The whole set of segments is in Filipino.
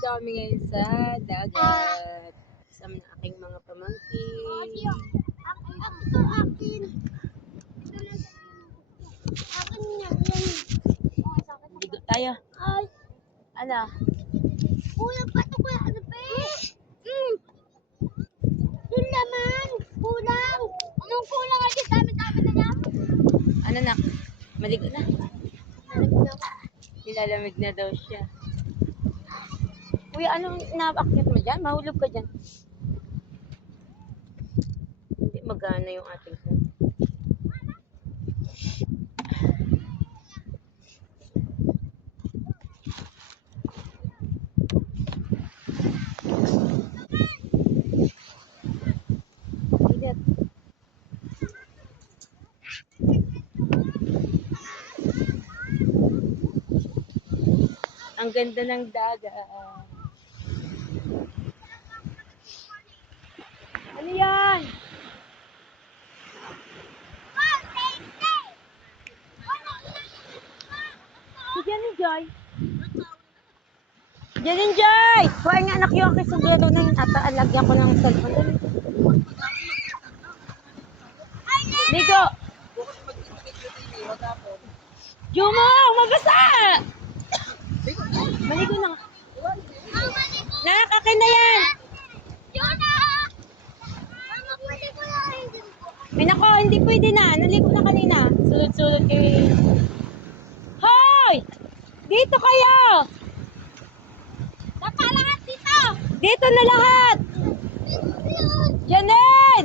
Nandito kami ngayon sa dagat. Kasama ng aking mga pamangkin. Akin. Akin yan. Ligo tayo. Ay. Ano? Kulang pa ito kuya. Ano pa eh? Yung laman. Kulang. Anong kulang? Ay, dami-dami na yan. Ano na? Maligo na. Ano? Nilalamig na daw siya. Kuya, anong inaakyat mo dyan? Mahulog ka dyan. Hindi magana yung ating phone. Ingat. Ang ganda ng dagat. Ano yan? Si Jenny Joy. Jenny Joy! Kuha nga anak yung aking sombrero na yun. Ata, alagyan ko ng cellphone. Ligo! Jumo! Mabasa! Maligo na. Nak, akin na yan! Ay nako, hindi pwede na. Naligo na kanina. Sulod-sulod kayo. Hoy! Dito kayo! Napalahat dito! Dito na lahat! Janen!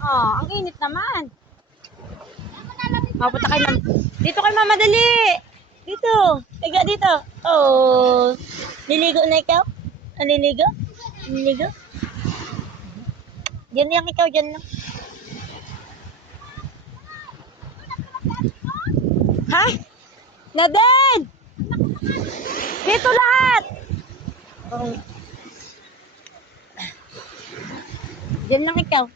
Oh, ang init naman. Mapunta kay mama. Dito kay mama, dali! Dito! Tiga dito! Oh! Niligo na ikaw? Naliligo? Naliligo? Diyan lang ikaw, diyan lang. Ha? Naden! Dito lahat! Oh. Diyan lang ikaw.